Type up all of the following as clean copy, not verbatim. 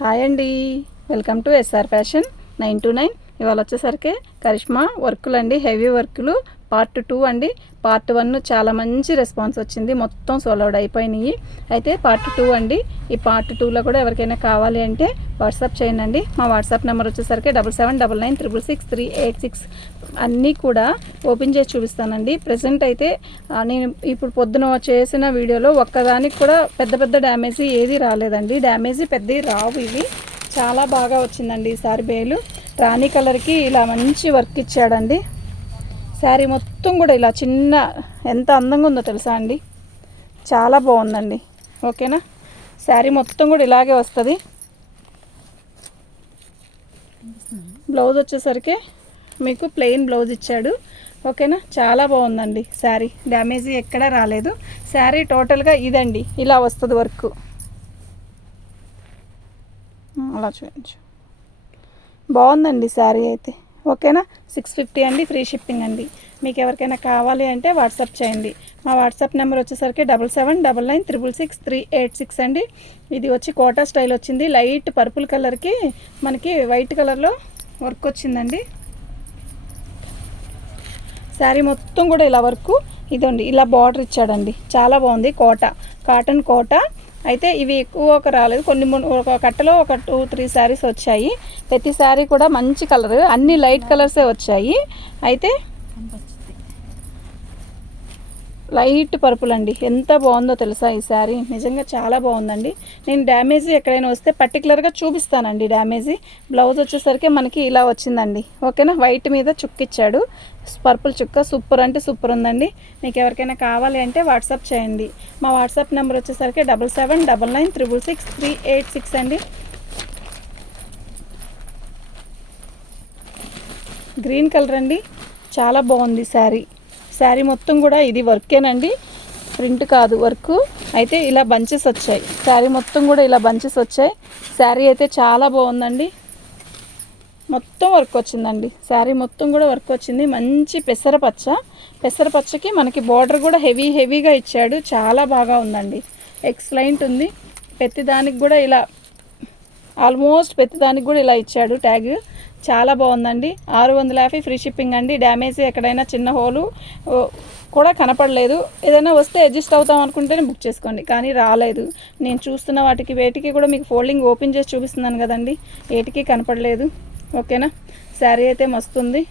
Hi అండి, welcome to SR fashion 929. ఇవాళ వచ్చేసరికి కరిష్మా వర్కులు అండి, హెవీ వర్కులు పార్ట్ 2 అండి. పార్ట్ 1 చాలా మంచి రెస్పాన్స్ వచ్చింది, మొత్తం సోల్డ్ అయిపోయినాయి. అయితే పార్ట్ 2 అండి. ఈ పార్ట్ 2లో కూడా ఎవరికైనా కావాలి అంటే వాట్సాప్ చేయండి. మా వాట్సాప్ నెంబర్ వచ్చేసరికి 7799663886. అన్నీ కూడా ఓపెన్ చేసి చూపిస్తానండి. ప్రజెంట్ అయితే నేను ఇప్పుడు పొద్దున చేసిన వీడియోలో ఒక్కదానికి కూడా పెద్ద డ్యామేజ్ ఏది రాలేదండి. డ్యామేజ్ పెద్దవి రావు, ఇవి చాలా బాగా వచ్చిందండి. ఈసారి బేలు రాణి కలర్కి ఇలా మంచి వర్క్ ఇచ్చాడండి. శారీ మొత్తం కూడా ఇలా చిన్న ఎంత అందంగా ఉందో తెలుసా అండి, చాలా బాగుందండి. ఓకేనా, శారీ మొత్తం కూడా ఇలాగే వస్తుంది. బ్లౌజ్ వచ్చేసరికి మీకు ప్లెయిన్ బ్లౌజ్ ఇచ్చాడు. ఓకేనా, చాలా బాగుందండి. శారీ డ్యామేజ్ ఎక్కడా రాలేదు. శారీ టోటల్గా ఇదండి, ఇలా వస్తుంది వర్క్. అలా చూపించు, బాగుందండి శారీ అయితే. ఓకేనా, 650 అండి, ఫ్రీ షిప్పింగ్ అండి. మీకు ఎవరికైనా కావాలి అంటే వాట్సాప్ చేయండి. మా వాట్సాప్ నెంబర్ వచ్చేసరికి 7799663886 అండి. ఇది వచ్చి కోటా స్టైల్ వచ్చింది. లైట్ పర్పుల్ కలర్కి మనకి వైట్ కలర్లో వర్క్ వచ్చిందండి. శారీ మొత్తం కూడా ఇలా వర్క్ ఇదండి, ఇలా బార్డర్ ఇచ్చాడండి. చాలా బాగుంది. కాటన్ కోట అయితే ఇవి ఎక్కువ రాలేదు, కొన్ని ఒక కట్టలో ఒక 2-3 శారీస్ వచ్చాయి. ప్రతి శారీ కూడా మంచి కలర్, అన్ని లైట్ కలర్సే వచ్చాయి. అయితే లైట్ పర్పుల్ అండి, ఎంత బాగుందో తెలుసా ఈ శారీ, నిజంగా చాలా బాగుందండి. నేను డ్యామేజ్ ఎక్కడైనా వస్తే పర్టికులర్గా చూపిస్తానండి. డ్యామేజ్ బ్లౌజ్ వచ్చేసరికి మనకి ఇలా వచ్చిందండి. ఓకేనా, వైట్ మీద చుక్క ఇచ్చాడు, పర్పుల్ చుక్క. సూపర్ అంటే సూపర్ ఉందండి. మీకు ఎవరికైనా కావాలి అంటే వాట్సాప్ చేయండి. మా వాట్సాప్ నెంబర్ వచ్చేసరికి 7799663886 అండి. గ్రీన్ కలర్ అండి, చాలా బాగుంది శారీ. శారీ మొత్తం కూడా ఇది వర్కేనండి, ప్రింట్ కాదు వర్క్. అయితే ఇలా బంచెస్ వచ్చాయి, శారీ మొత్తం కూడా ఇలా బంచెస్ వచ్చాయి. శారీ అయితే చాలా బాగుందండి, మొత్తం వర్క్ వచ్చిందండి. శారీ మొత్తం కూడా వర్క్ వచ్చింది. మంచి పెసరపచ్చకి మనకి బార్డర్ కూడా హెవీగా ఇచ్చాడు. చాలా బాగా ఉందండి, ఎక్సలెంట్ ఉంది. ప్రతిదానికి కూడా ఇలా ఆల్మోస్ట్ ప్రతిదానికి కూడా ఇలా ఇచ్చాడు ట్యాగ్. చాలా బాగుందండి. 650 ఫ్రీ షిప్పింగ్ అండి. డ్యామేజ్ ఎక్కడైనా చిన్న హోలు కూడా కనపడలేదు. ఏదైనా వస్తే అడ్జస్ట్ అవుతాం అనుకుంటేనే బుక్ చేసుకోండి, కానీ రాలేదు. నేను చూస్తున్న వేటికి కూడా మీకు ఫోల్డింగ్ ఓపెన్ చేసి చూపిస్తున్నాను కదండి, వేటికి కనపడలేదు. ఓకేనా, శారీ అయితే మస్తుంది.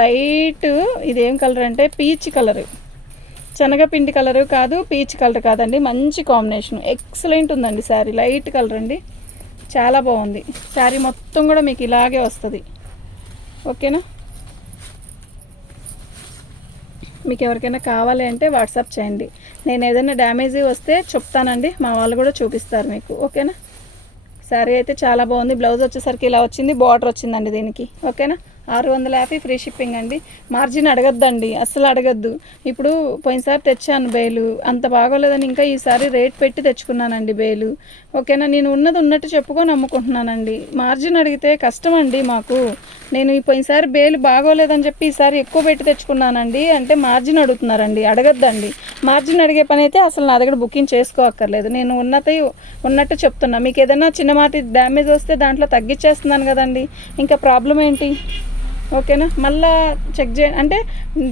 లైట్ ఇదేం కలర్ అంటే పీచ్ కలరు, శనగపిండి కలరు కాదు, పీచ్ కలర్ కాదండి, మంచి కాంబినేషన్. ఎక్సలెంట్ ఉందండి శారీ, లైట్ కలర్ అండి, చాలా బాగుంది. శారీ మొత్తం కూడా మీకు ఇలాగే వస్తుంది. ఓకేనా, మీకు ఎవరికైనా కావాలి అంటే వాట్సాప్ చేయండి. నేను ఏదైనా డ్యామేజ్ వస్తే చెప్తానండి, మా వాళ్ళు కూడా చూపిస్తారు మీకు. ఓకేనా, శారీ అయితే చాలా బాగుంది. బ్లౌజ్ వచ్చేసరికి ఇలా వచ్చింది, బార్డర్ వచ్చిందండి దీనికి. ఓకేనా, 650 ఫ్రీ షిప్పింగ్ అండి. మార్జిన్ అడగద్దండి, అస్సలు అడగద్దు. ఇప్పుడు పోయినసారి తెచ్చాను బేలు, అంత బాగోలేదని ఇంకా ఈసారి రేట్ పెట్టి తెచ్చుకున్నానండి బేలు. ఓకేనా, నేను ఉన్నట్టు చెప్పుకొని అమ్ముకుంటున్నానండి. మార్జిన్ అడిగితే కష్టం అండి మాకు. నేను ఈ పోయినసారి బేలు బాగోలేదని చెప్పి ఈసారి ఎక్కువ పెట్టి తెచ్చుకున్నానండి అంటే మార్జిన్ అడుగుతున్నారండి. అడగద్దండి, మార్జిన్ అడిగే పని అయితే అసలు నా దగ్గర బుకింగ్ చేసుకోక్కర్లేదు. నేను ఉన్నట్టు చెప్తున్నా. మీకు ఏదైనా చిన్నమాటి డ్యామేజ్ వస్తే దాంట్లో తగ్గించేస్తున్నాను కదండి, ఇంకా ప్రాబ్లం ఏంటి? ఓకేనా, మళ్ళీ చెక్ చేయండి. అంటే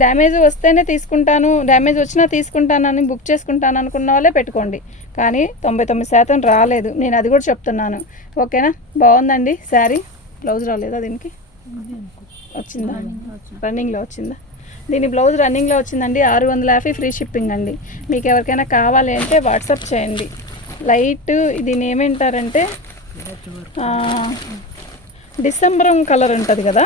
డ్యామేజ్ వస్తేనే తీసుకుంటాను, డ్యామేజ్ వచ్చినా తీసుకుంటానని బుక్ చేసుకుంటాను అనుకున్న వాళ్ళే పెట్టుకోండి, కానీ 99% రాలేదు. నేను అది కూడా చెప్తున్నాను. ఓకేనా, బాగుందండి శారీ. బ్లౌజ్ రాలేదా దీనికి? వచ్చిందా? రన్నింగ్లో వచ్చిందా? దీని బ్లౌజ్ రన్నింగ్లో వచ్చిందండి. 650 ఫ్రీ షిప్పింగ్ అండి. మీకు ఎవరికైనా కావాలి అంటే వాట్సాప్ చేయండి. లైట్ దీన్ని ఏమంటారంటే డిసెంబరం కలర్ ఉంటుంది కదా,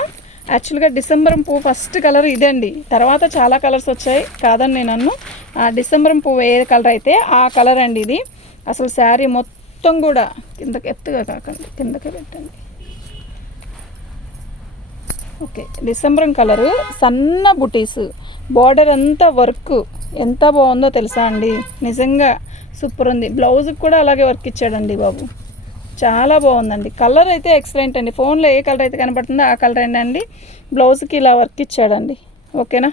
యాక్చువల్గా డిసెంబరం పువ్వు ఫస్ట్ కలర్ ఇదండి. తర్వాత చాలా కలర్స్ వచ్చాయి, కాదని నేను అన్ను. ఆ డిసెంబరం పువ్వు ఏ కలర్ అయితే ఆ కలర్ అండి ఇది. అసలు శారీ మొత్తం కూడా కిందకి ఎత్తుగా కాకండి, కిందకే పెట్టండి. ఓకే, డిసెంబరం కలరు, సన్న బుటీస్, బార్డర్ అంతా వర్క్, ఎంత బాగుందో తెలుసా అండి, నిజంగా సూపర్ ఉంది. బ్లౌజ్కి కూడా అలాగే వర్క్ ఇచ్చాడండి బాబు, చాలా బాగుందండి. కలర్ అయితే ఎక్సలెంట్ అండి. ఫోన్లో ఏ కలర్ అయితే కనపడుతుందో ఆ కలర్ అండి. బ్లౌజ్కి ఇలా వర్క్ ఇచ్చాడండి. ఓకేనా,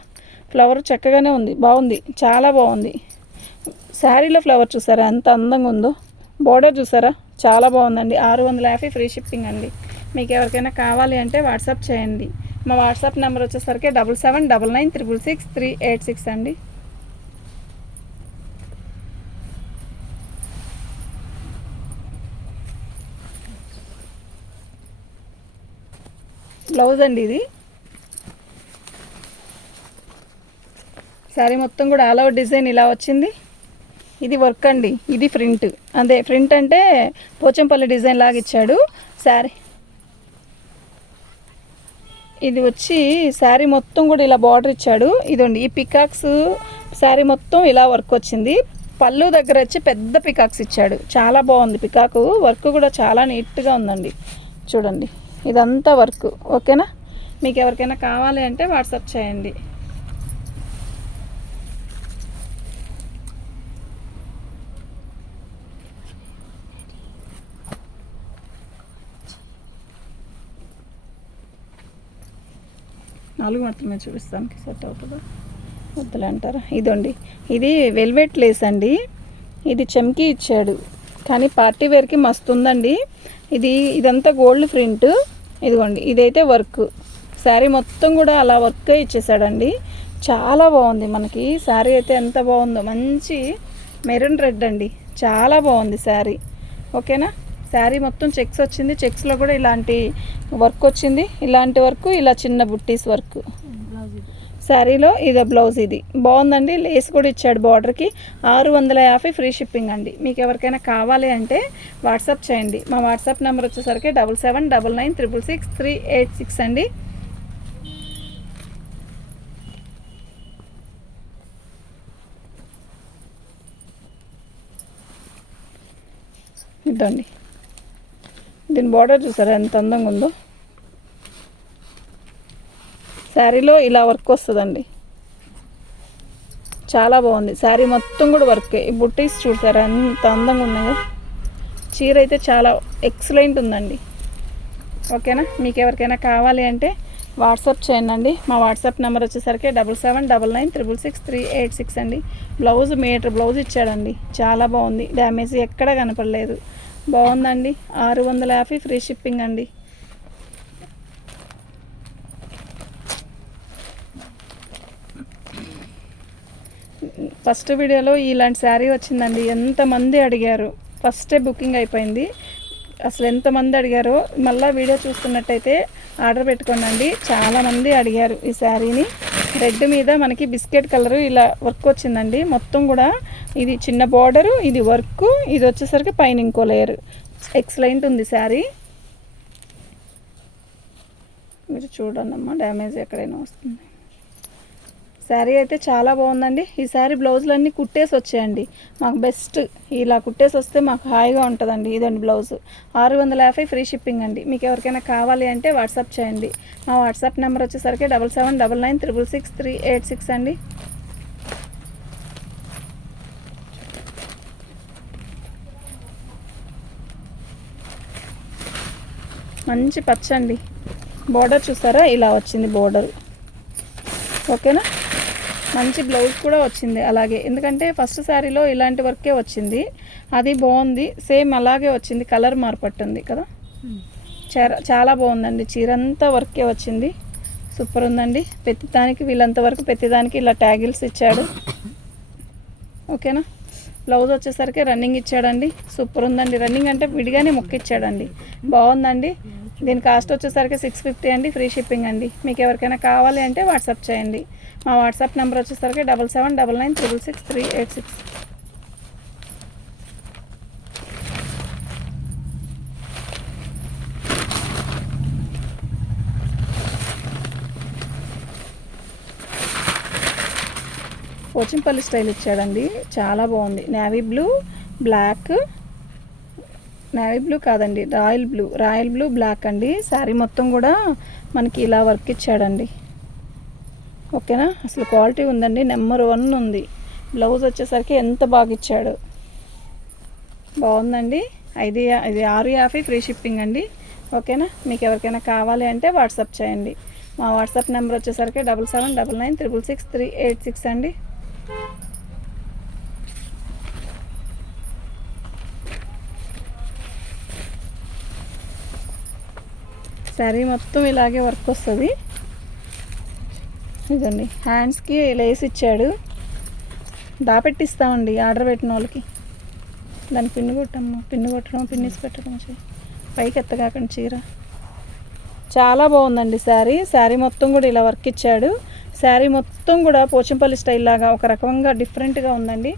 ఫ్లవర్ చక్కగానే ఉంది, బాగుంది, చాలా బాగుంది. శారీలో ఫ్లవర్ చూసారా ఎంత అందంగా ఉందో. బోర్డర్ చూసారా, చాలా బాగుందండి. 650 ఫ్రీ షిప్పింగ్ అండి. మీకు ఎవరికైనా కావాలి అంటే వాట్సాప్ చేయండి. మా వాట్సాప్ నెంబర్ వచ్చేసరికి 7799666386 అండి. బ్లౌజ్ అండి ఇది. శారీ మొత్తం కూడా ఆల్ ఓవర్ డిజైన్ ఇలా వచ్చింది. ఇది వర్క్ అండి, ఇది ఫ్రంట్. అదే ఫ్రంట్ అంటే పోచంపల్లి డిజైన్ లాగా ఇచ్చాడు శారీ. ఇది వచ్చి శారీ మొత్తం కూడా ఇలా బార్డర్ ఇచ్చాడు. ఇదండి ఈ పికాక్స్ శారీ మొత్తం ఇలా వర్క్ వచ్చింది. పళ్ళు దగ్గర వచ్చి పెద్ద పికాక్స్ ఇచ్చాడు. చాలా బాగుంది పికాకు. వర్క్ కూడా చాలా నీట్గా ఉందండి. చూడండి ఇదంతా వర్క్. ఓకేనా, మీకు ఎవరికైనా కావాలి అంటే వాట్సాప్ చేయండి. నాలుగు మాత్రమే చూపిస్తానికి సెట్ అవుతుందా, వద్దులే అంటారా. ఇదండి ఇది వెల్వెట్ లేస్ అండి. ఇది చెమ్కి ఇచ్చాడు కానీ పార్టీ వేర్కి మస్తు ఉందండి. ఇదంతా గోల్డ్ ప్రింట్. ఇదిగోండి ఇదైతే వర్క్. శారీ మొత్తం కూడా అలా వర్క్ ఇచ్చేసాడండి. చాలా బాగుంది. మనకి శారీ అయితే ఎంత బాగుందో, మంచి మెరూన్ రెడ్ అండి. చాలా బాగుంది శారీ. ఓకేనా, శారీ మొత్తం చెక్స్ వచ్చింది. చెక్స్లో కూడా ఇలాంటి వర్క్ వచ్చింది. ఇలాంటి వర్క్, ఇలా చిన్న బుట్టీస్ వర్క్ శారీలో. ఇదే బ్లౌజ్. ఇది బాగుందండి. లేస్ కూడా ఇచ్చాడు బార్డర్కి. 650 ఫ్రీ షిప్పింగ్ అండి. మీకు ఎవరికైనా కావాలి అంటే వాట్సాప్ చేయండి. మా వాట్సాప్ నెంబర్ వచ్చేసరికి 7799666386 అండి. ఇదండి దీని బార్డర్ చూసారా ఎంత అందంగా ఉందో. శారీలో ఇలా వర్క్ వస్తుందండి. చాలా బాగుంది. శారీ మొత్తం కూడా వర్క్. ఈ బుట్టీస్ చూసారా ఎంత అందంగా ఉన్నాయో. చీర అయితే చాలా ఎక్సలెంట్ ఉందండి. ఓకేనా, మీకు ఎవరికైనా కావాలి అంటే వాట్సాప్ చేయండి. మా వాట్సాప్ నెంబర్ వచ్చేసరికి 7799666386 అండి. బ్లౌజ్ మీటర్ బ్లౌజ్ ఇచ్చాడండి. చాలా బాగుంది. డ్యామేజ్ ఎక్కడ కనపడలేదు. బాగుందండి. 650 ఫ్రీ షిప్పింగ్ అండి. ఫస్ట్ వీడియోలో ఇలాంటి శారీ వచ్చిందండి. ఎంతమంది అడిగారు. ఫస్టే బుకింగ్ అయిపోయింది. అసలు ఎంతమంది అడిగారో మళ్ళీ వీడియో చూస్తున్నట్టయితే ఆర్డర్ పెట్టుకోండి. చాలామంది అడిగారు ఈ శారీని. రెడ్ మీద మనకి బిస్కెట్ కలరు ఇలా వర్క్ వచ్చిందండి. మొత్తం కూడా ఇది చిన్న బార్డరు, ఇది వర్క్, ఇది వచ్చేసరికి పైన ఇంకో లేయర్. ఎక్సలెంట్ ఉంది శారీ. మీరు చూడండి అమ్మా, డ్యామేజ్ ఎక్కడైనా వస్తుంది. శారీ అయితే చాలా బాగుందండి. ఈ శారీ బ్లౌజులన్నీ కుట్టేసి వచ్చాయండి. మాకు బెస్ట్. ఇలా కుట్టేసి వస్తే మాకు హాయిగా ఉంటుందండి. ఇదండి బ్లౌజు. 650 ఫ్రీ షిప్పింగ్ అండి. మీకు ఎవరికైనా కావాలి అంటే వాట్సాప్ చేయండి. మా వాట్సాప్ నెంబర్ వచ్చేసరికి 7799666386 అండి. మంచి పచ్చండి. బోర్డర్ చూసారా, ఇలా వచ్చింది బోర్డర్. ఓకేనా, మంచి బ్లౌజ్ కూడా వచ్చింది అలాగే. ఎందుకంటే ఫస్ట్ శారీలో ఇలాంటి వర్కే వచ్చింది. అది బాగుంది. సేమ్ అలాగే వచ్చింది. కలర్ మార్పట్టుంది కదా. చాలా బాగుందండి. చీరంతా వర్కే వచ్చింది. సూపర్ ఉందండి. ప్రతిదానికి వీళ్ళంతవరకు ప్రతిదానికి ఇలా ట్యాగిల్స్ ఇచ్చాడు. ఓకేనా, బ్లౌజ్ వచ్చేసరికి రన్నింగ్ ఇచ్చాడండి. సూపర్ ఉందండి. రన్నింగ్ అంటే విడిగానే ముక్క ఇచ్చాడండి. బాగుందండి. దీని కాస్ట్ వచ్చేసరికి 650 అండి. ఫ్రీ షిప్పింగ్ అండి. మీకు ఎవరికైనా కావాలి అంటే వాట్సాప్ చేయండి. మా వాట్సాప్ నెంబర్ వచ్చేసరికి 7799666386. పోచంపల్లి స్టైల్ ఇచ్చాడండి. చాలా బాగుంది. Navy blue, black, navy blue కాదండి, రాయల్ బ్లూ బ్లాక్ అండి. శారీ మొత్తం కూడా మనకి ఇలా వర్క్ ఇచ్చాడండి. ఓకేనా, అసలు క్వాలిటీ ఉందండి. నెంబర్ 1 ఉంది. బ్లౌజ్ వచ్చేసరికి ఎంత బాగా ఇచ్చాడు. బాగుందండి. ఇది 650 ఫ్రీ షిప్పింగ్ అండి. ఓకేనా, మీకు ఎవరికైనా కావాలి అంటే వాట్సాప్ చేయండి. మా వాట్సాప్ నెంబర్ వచ్చేసరికి 7799666386 అండి. శారీ మొత్తం ఇలాగే వర్క్ వస్తుంది. ఇదండి హ్యాండ్స్కి లేస్ ఇచ్చాడు. దాపెట్టిస్తామండి ఆర్డర్ పెట్టిన వాళ్ళకి. దాన్ని పిన్ను కొట్టమ్మా, పిన్ను కొట్టడం, పిన్నిసి పెట్టడం పైకి ఎత్తగాకండి చీర. చాలా బాగుందండి శారీ. శారీ మొత్తం కూడా ఇలా వర్క్ ఇచ్చాడు. శారీ మొత్తం కూడా పోచంపల్లి స్టైల్ లాగా ఒక రకంగా డిఫరెంట్గా ఉందండి.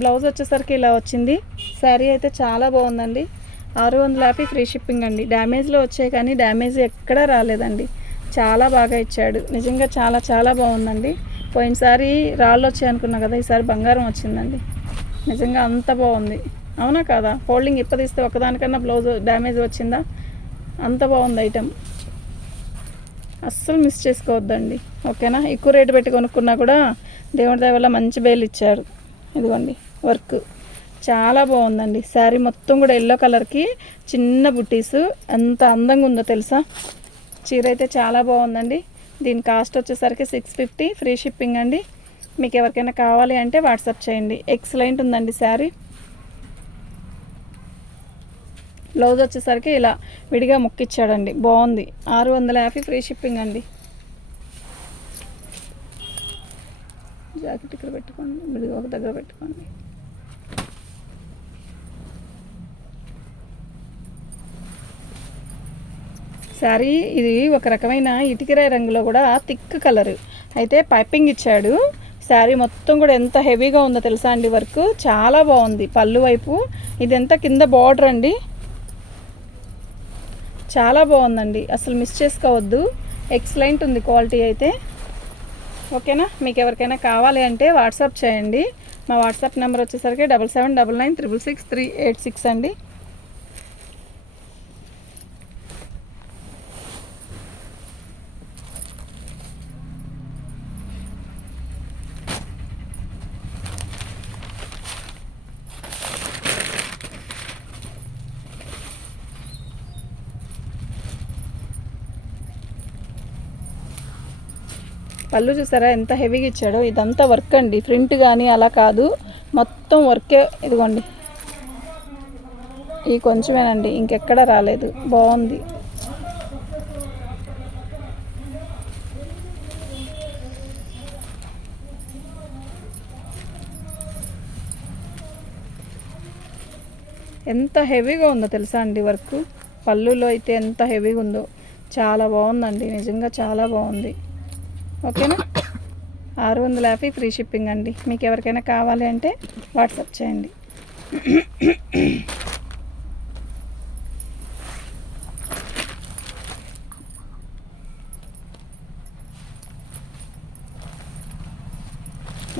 బ్లౌజ్ వచ్చేసరికి ఇలా వచ్చింది. శారీ అయితే చాలా బాగుందండి. 650 ఫ్రీ షిప్పింగ్ అండి. డ్యామేజ్లో వచ్చాయి కానీ డ్యామేజ్ ఎక్కడా రాలేదండి. చాలా బాగా ఇచ్చాడు. నిజంగా చాలా చాలా బాగుందండి. పోయినసారి రాళ్ళు వచ్చాయి అనుకున్నా కదా, ఈసారి బంగారం వచ్చిందండి. నిజంగా అంత బాగుంది. అవునా కాదా? ఫోల్డింగ్ ఇప్పదీస్తే ఒకదానికన్నా బ్లౌజ్ డ్యామేజ్ వచ్చిందా? అంత బాగుంది ఐటెం. అస్సలు మిస్ చేసుకోవద్దండి. ఓకేనా? ఎక్కువ రేటు పెట్టి కొనుక్కున్నా కూడా దేవుడి దయ వల్ల మంచి బేలు ఇచ్చారు. ఇదిగోండి వర్క్ చాలా బాగుందండి. శారీ మొత్తం కూడా ఎల్లో కలర్కి చిన్న బుట్టీసు ఎంత అందంగా ఉందో తెలుసా. చీర అయితే చాలా బాగుందండి. దీని కాస్ట్ వచ్చేసరికి 650 ఫ్రీ షిప్పింగ్ అండి. మీకు ఎవరికైనా కావాలి అంటే వాట్సాప్ చేయండి. ఎక్సలెంట్ ఉందండి శారీ. బ్లౌజ్ వచ్చేసరికి ఇలా విడిగా ముక్కిచ్చాడండి. బాగుంది. 650 ఫ్రీ షిప్పింగ్ అండి. జాకెట్ ఇక్కడ పెట్టుకోండి, విడిగా ఒక దగ్గర పెట్టుకోండి. శారీ ఇది ఒక రకమైన ఇటుకరాయి రంగులో కూడా థిక్ కలర్ అయితే పైపింగ్ ఇచ్చాడు. శారీ మొత్తం కూడా ఎంత హెవీగా ఉందో తెలుసా అండి. వర్క్ చాలా బాగుంది. పళ్ళు వైపు ఇదంతా కింద బార్డర్ అండి. చాలా బాగుందండి. అసలు మిస్ చేసుకోవద్దు. ఎక్సలెంట్ ఉంది క్వాలిటీ అయితే. ఓకేనా? మీకు ఎవరికైనా కావాలి అంటే వాట్సాప్ చేయండి. మా వాట్సాప్ నెంబర్ వచ్చేసరికి 7799666386 అండి. పళ్ళు చూసారా ఎంత హెవీగా ఇచ్చాడో. ఇదంతా వర్క్ అండి. ప్రింట్ కానీ అలా కాదు, మొత్తం వర్కే. ఇదిగోండి ఈ కొంచెమేనండి, ఇంకెక్కడ రాలేదు. బాగుంది. ఎంత హెవీగా ఉందో తెలుసా అండి వర్క్. పళ్ళులో అయితే ఎంత హెవీగా ఉందో. చాలా బాగుందండి. నిజంగా చాలా బాగుంది. ఓకేనా? 650 ఫ్రీ షిప్పింగ్ అండి. మీకు ఎవరికైనా కావాలి అంటే వాట్సాప్ చేయండి.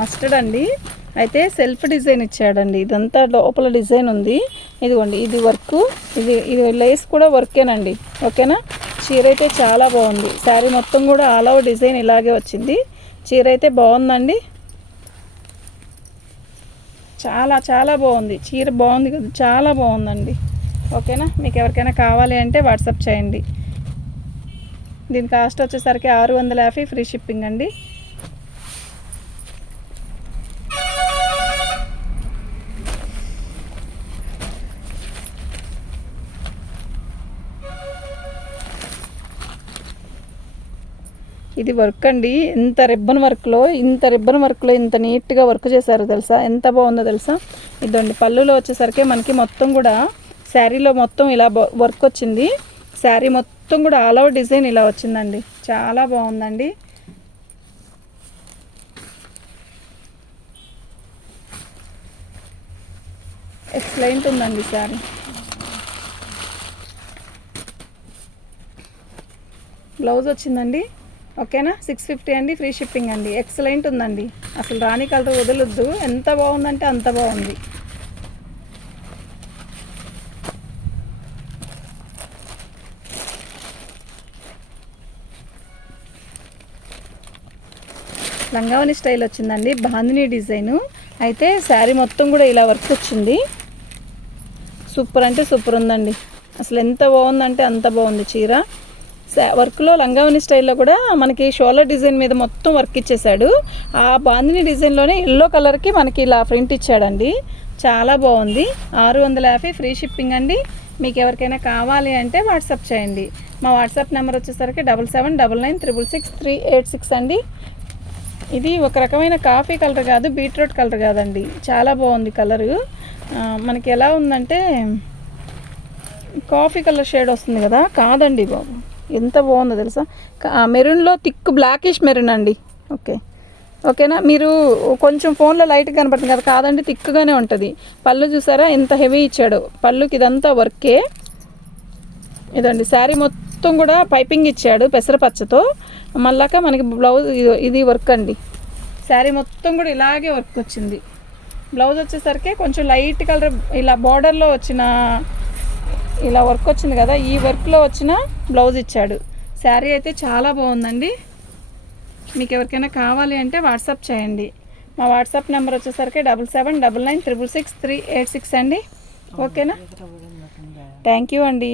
మస్టర్డ్ అండి. అయితే సెల్ఫ్ డిజైన్ ఇచ్చాడండి. ఇదంతా లోపల డిజైన్ ఉంది. ఇదిగోండి ఇది వర్క్. ఇది లేస్ కూడా వర్కేనండి. ఓకేనా? చీర అయితే చాలా బాగుంది. శారీ మొత్తం కూడా ఆల్ ఓవర్ డిజైన్ ఇలాగే వచ్చింది. చీర అయితే బాగుందండి. చాలా చాలా బాగుంది. చీర బాగుంది కదా, చాలా బాగుందండి. ఓకేనా? మీకు ఎవరికైనా కావాలి అంటే వాట్సాప్ చేయండి. దీని కాస్ట్ వచ్చేసరికి 650 ఫ్రీ షిప్పింగ్ అండి. ఇది వర్క్ అండి. ఇంత రిబ్బన్ వర్క్లో ఇంత నీట్గా వర్క్ చేశారు తెలుసా. ఎంత బాగుందో తెలుసా. ఇదండి పళ్ళులో వచ్చేసరికి మనకి మొత్తం కూడా శారీలో మొత్తం ఇలా వర్క్ వచ్చింది. శారీ మొత్తం కూడా ఆల్ ఓవర్ డిజైన్ ఇలా వచ్చిందండి. చాలా బాగుందండి. ఎక్సలెంట్ ఉందండి శారీ. బ్లౌజ్ వచ్చిందండి. ఓకేనా? 650 అండి. ఫ్రీ షిప్పింగ్ అండి. ఎక్సలెంట్ ఉందండి. అసలు రాణి కలర్ వదలొద్దు. ఎంత బాగుందంటే అంత బాగుంది. లంగావని స్టైల్ వచ్చిందండి. బాందిని డిజైను అయితే శారీ మొత్తం కూడా ఇలా వర్క్ వచ్చింది. సూపర్ అంటే సూపర్ ఉందండి. అసలు ఎంత బాగుందంటే అంత బాగుంది చీర. వర్క్లో లంగావని స్టైల్లో కూడా మనకి షోలర్ డిజైన్ మీద మొత్తం వర్క్ ఇచ్చేసాడు. ఆ బాందిని డిజైన్లోనే ఎల్లో కలర్కి మనకి ఇలా ప్రింట్ ఇచ్చాడండి. చాలా బాగుంది. 650 ఫ్రీ షిప్పింగ్ అండి. మీకు ఎవరికైనా కావాలి అంటే వాట్సాప్ చేయండి. మా వాట్సాప్ నెంబర్ వచ్చేసరికి 7799966386 అండి. ఇది ఒక రకమైన కాఫీ కలర్ కాదు, బీట్రూట్ కలర్ కాదండి, చాలా బాగుంది కలరు. మనకి ఎలా ఉందంటే కాఫీ కలర్ షేడ్ వస్తుంది కదా, కాదండి బాబు, ఎంత బాగుందో తెలుసా. మెరూన్లో థిక్ బ్లాకిష్ మెరూన్ అండి. ఓకేనా. మీరు కొంచెం ఫోన్లో లైట్గా కనపడుతుంది కదా, కాదండి థిక్గానే ఉంటుంది. పళ్ళు చూసారా ఎంత హెవీ ఇచ్చాడు, పళ్ళుకి ఇదంతా వర్కే. ఇదండి శారీ మొత్తం కూడా పైపింగ్ ఇచ్చాడు పెసరపచ్చతో. మళ్ళాక మనకి బ్లౌజ్ ఇది వర్క్ అండి, శారీ మొత్తం కూడా ఇలాగే వర్క్ వచ్చింది. బ్లౌజ్ వచ్చేసరికి కొంచెం లైట్ కలర్ ఇలా బార్డర్లో వచ్చిన ఇలా వర్క్ వచ్చింది కదా, ఈ వర్క్లో వచ్చిన బ్లౌజ్ ఇచ్చాడు. శారీ అయితే చాలా బాగుందండి. మీకు ఎవరికైనా కావాలి అంటే వాట్సాప్ చేయండి. మా వాట్సాప్ నెంబర్ వచ్చేసరికి 7799966386 అండి. ఓకేనా. థ్యాంక్ యూ అండి.